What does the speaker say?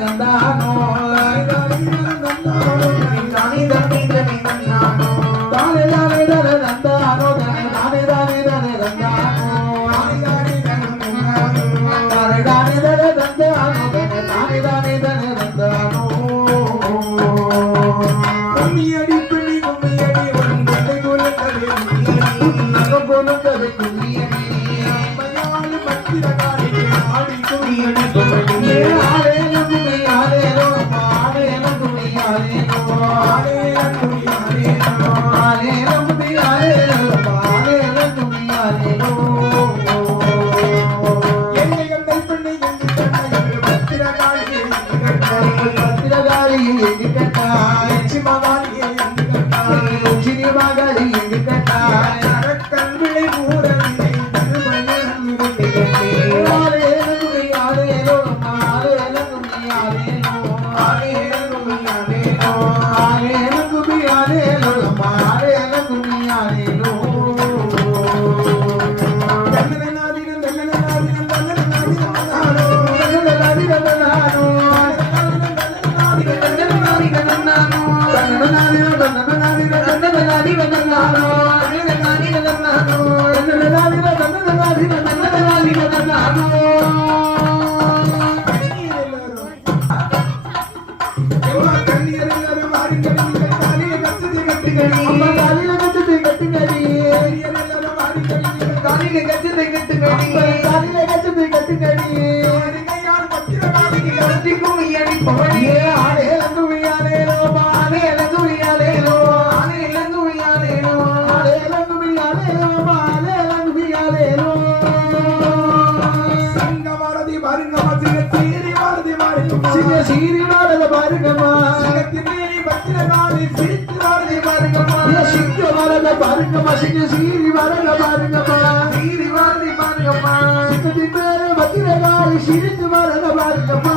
கந்தானோ தானே தானே தானே கந்தானோ தானே தானே தானே கந்தானோ தானே தானே தானே கந்தானோ தானே தானே தானே கந்தானோ தானே தானே தானே கந்தானோ கும்மியடி பிடி கும்மியடி வந்ததை குலக்கதை நகம் போலக்கதை கும்மியடி மயாலு பத்திரகாளி ஆடி கும்மியடி கும்மியடி ஆரேல கும்மி ஆரேலோ ஆரேல கும்மி ஆரேலோ ஆரேல கும்மி ஆரேலோ ஆரேல கும்மி ஆரேலோ ஆரேல கும்மி ஆரேலோ எல்லைகள் கைப்பண்ணி எங்கு கண்ணை பத்திரகாளி பத்திரகாளி எங்கு கட்டாய் சிவகாளி எங்கு கட்டாய் சிவகாளி எங்கு கட்டாய் அரக்கன் விளை மூரவில்லை திருமணம் விரும்பிகட்டே ஆரேல கும்மி ஆரேலோ ஆரேல கும்மி ஆரேலோ ஆரேல கும்மி ஆரேலோ ஆரேல கும்மி ஆரேலோ ஆரேல கும்மி ஆரேலோ தன்னனாதினம் தன்னனாதினம் தன்னனாதினம் தன்னனாதினம் சீரி வாரத பாருங்கம்மா சிங்கத்தினேரி பத்திரகாளி சிரித்து வாரத பாருங்கம்மா சிங்க வாரத பாருங்கம்மா சிங்க சீரி வாரத பாருங்கம்மா சீரி வாரத பாருங்கம்மா சிங்கத்தினேரி பத்திரகாளி சிரித்து வாரத பாருங்கம்மா